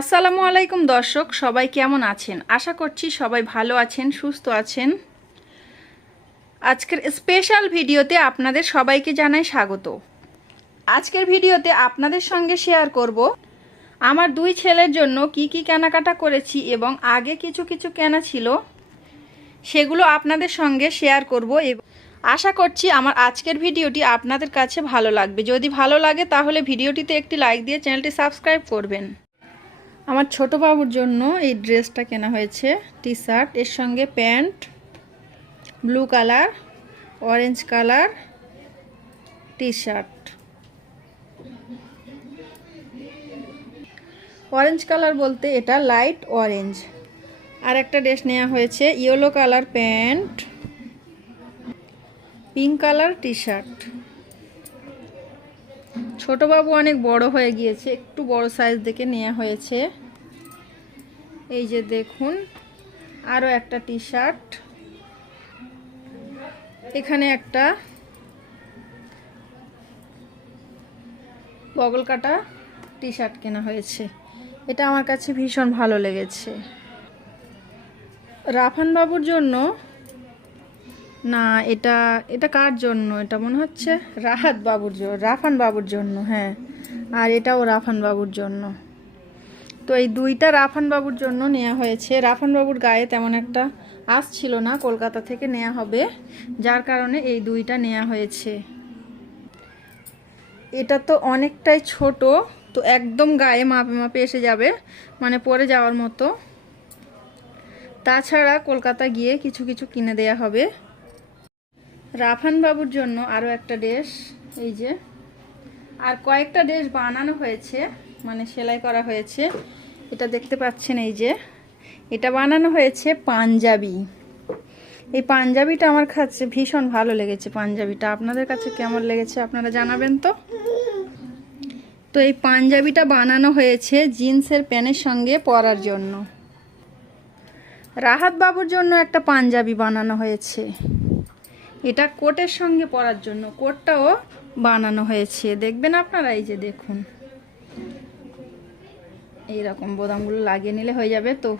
আসসালামু আলাইকুম দর্শক, সবাই কেমন আছেন? আশা করছি সবাই ভালো আছেন, সুস্থ আছেন। আজকের স্পেশাল ভিডিওতে আপনাদের সবাইকে জানাই স্বাগত। আজকের ভিডিওতে আপনাদের সঙ্গে শেয়ার করব, আমার দুই ছেলের জন্য কি কি কেনাকাটা করেছি এবং আগে কিছু কিছু কেনা ছিল, সেগুলো আপনাদের সঙ্গে শেয়ার করব এবং আশা করছি আমার আজকের ভিডিওটি আপনাদের কাছে ভালো লাগবে। যদি ভালো লাগে তাহলে ভিডিওটিতে একটি লাইক দিয়ে চ্যানেলটি সাবস্ক্রাইব করবেন। আমার ছোট বাবুর জন্য এই ড্রেসটা কেনা হয়েছে টি শার্ট এর সঙ্গে pant, blue colour, orange colour T shirt orange colour বলতে এটা লাইট অরেঞ্জ আর একটা ড্রেস নেওয়া হয়েছে yellow colour pant pink colour T shirt ছোট বাবু অনেক বড় হয়ে গিয়েছে, একটু বড় সাইজ দেখে নেওয়া হয়েছে। এই যে দেখুন আরও একটা টি শার্ট এখানে একটা বগল কাটা টি শার্ট কেনা হয়েছে। এটা আমার কাছে ভীষণ ভালো লেগেছে। রাফান বাবুর জন্য না, এটা এটা কার জন্য? এটা মনে হচ্ছে রাহাত বাবুর জন্য, রাফান বাবুর জন্য হ্যাঁ। আর এটাও রাফান বাবুর জন্য। তো এই দুইটা রাফান বাবুর জন্য নেওয়া হয়েছে। রাফান বাবুর গায়ে তেমন একটা আসছিল না, কলকাতা থেকে নেওয়া হবে। যার কারণে এই দুইটা নেওয়া হয়েছে। এটা তো অনেকটাই ছোট, তো একদম গায়ে মাপে মাপে এসে যাবে মানে পরে যাওয়ার মতো। তাছাড়া কলকাতা গিয়ে কিছু কিছু কিনে দেয়া হবে। রাফান বাবুর জন্য আরও একটা ড্রেস এই যে। আর কয়েকটা ড্রেস বানানো হয়েছে মানে সেলাই করা হয়েছে। এটা দেখতে পাচ্ছেন এই যে। এটা বানানো হয়েছে পাঞ্জাবি। এই পাঞ্জাবিটা আমার কাছে ভীষণ ভালো লেগেছে, পাঞ্জাবিটা। আপনাদের কাছে কেমন লেগেছে আপনারা জানাবেন তো? তো এই পাঞ্জাবিটা বানানো হয়েছে জিন্সের প্যানের সঙ্গে পরার জন্য। রাহাত বাবুর জন্য একটা পাঞ্জাবি বানানো হয়েছে। এটা কোটের সঙ্গে পরার জন্য। কোটটাও বানানো হয়েছে। দেখবেন আপনারা এই যে দেখুন। এইরকম বোদামগুলো লাগিয়ে নিলে হয়ে যাবে। তো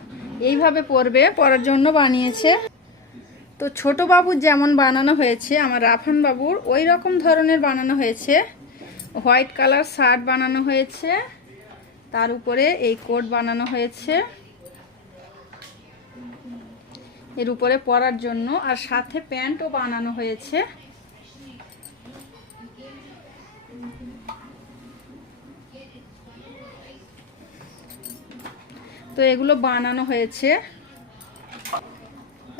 এইভাবে পরবে, পরার জন্য বানিয়েছে। তো ছোট বাবুর যেমন বানানো হয়েছে, আমার রাফান বাবুর ওই রকম ধরনের বানানো হয়েছে। হোয়াইট কালার শার্ট বানানো হয়েছে। তার উপরে এই কোট বানানো হয়েছে। এর উপরে পরার জন্য আর সাথে প্যান্টও বানানো হয়েছে। তো এগুলো বানানো হয়েছে।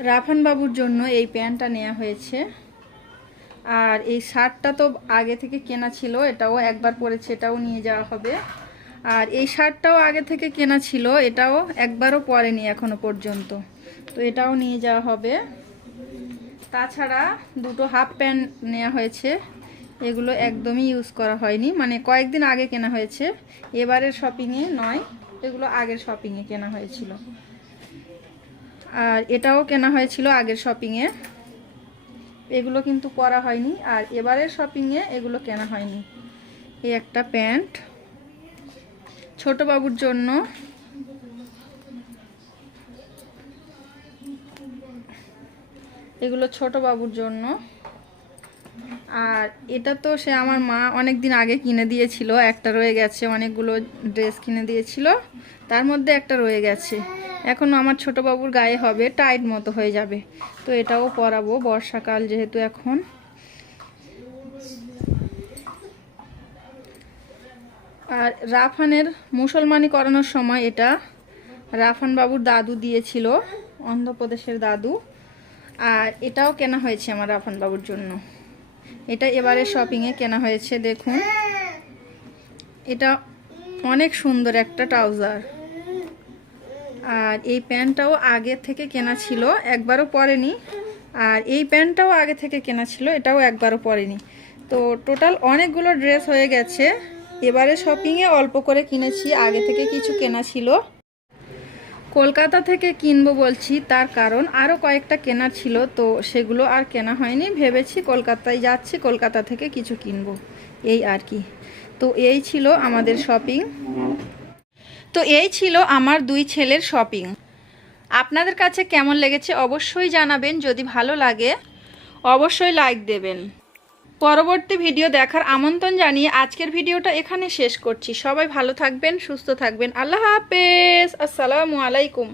রাফান বাবুর জন্য এই প্যান্টটা নেওয়া হয়েছে। আর এই শার্টটা তো আগে থেকে কেনা ছিল, এটাও একবার পরেছে, এটাও নিয়ে যাওয়া হবে। আর এই শার্টটাও আগে থেকে কেনা ছিল, এটাও একবারও পরেনি এখনও পর্যন্ত। তো এটাও নিয়ে যাওয়া হবে। তাছাড়া দুটো হাফ প্যান্ট নেওয়া হয়েছে। এগুলো একদমই ইউজ করা হয়নি। মানে কয়েকদিন আগে কেনা হয়েছে। এবারের শপিংয়ে নয়, এগুলো আগের শপিংয়ে কেনা হয়েছিল। আর এটাও কেনা হয়েছিল আগের শপিংয়ে এগুলো কিন্তু করা হয়নি। আর এবারের শপিংয়ে এগুলো কেনা হয়নি। এই একটা প্যান্ট। ছোট বাবুর জন্য এগুলো ছোট বাবুর জন্য। আর এটা তো সে আমার মা অনেক দিন আগে কিনে দিয়েছিল। একটা রয়ে গেছে, অনেকগুলো ড্রেস কিনে দিয়েছিল। তার মধ্যে একটা রয়ে গেছে। এখন আমার ছোট বাবুর গায়ে হবে, টাইট মতো হয়ে যাবে। তো এটাও পরাবো বর্ষাকাল যেহেতু এখন। আর রাফানের মুসলমানি করানোর সময় এটা রাফান বাবুর দাদু দিয়েছিল, অন্ধ্রপ্রদেশের দাদু। আর এটাও কেনা হয়েছে আমার বাবুর জন্য। এটা এবারে শপিংয়ে কেনা হয়েছে, দেখুন। এটা অনেক সুন্দর একটা ট্রাউজার আর এই প্যান্টটাও আগে থেকে কেনা ছিল, একবারও পরেনি। আর এই প্যান্টটাও আগে থেকে কেনা ছিল, এটাও একবারও পরেনি। তো টোটাল অনেকগুলো ড্রেস হয়ে গেছে। এবারে শপিংয়ে অল্প করে কিনেছি, আগে থেকে কিছু কেনা ছিল। কলকাতা থেকে কিনবো বলছি, তার কারণ আরও কয়েকটা কেনার ছিল, তো সেগুলো আর কেনা হয়নি। ভেবেছি কলকাতায় যাচ্ছি, কলকাতা থেকে কিছু কিনবো। এই আর কি। তো এই ছিল আমাদের শপিং তো এই ছিল আমার দুই ছেলের শপিং আপনাদের কাছে কেমন লেগেছে অবশ্যই জানাবেন, যদি ভালো লাগে অবশ্যই লাইক দেবেন। পরবর্তী ভিডিও দেখার আমন্ত্রণ জানিয়ে আজকের ভিডিওটা এখানে শেষ করছি। সবাই ভালো থাকবেন, সুস্থ থাকবেন। আল্লাহ হাফেজ। আসসালামু আলাইকুম।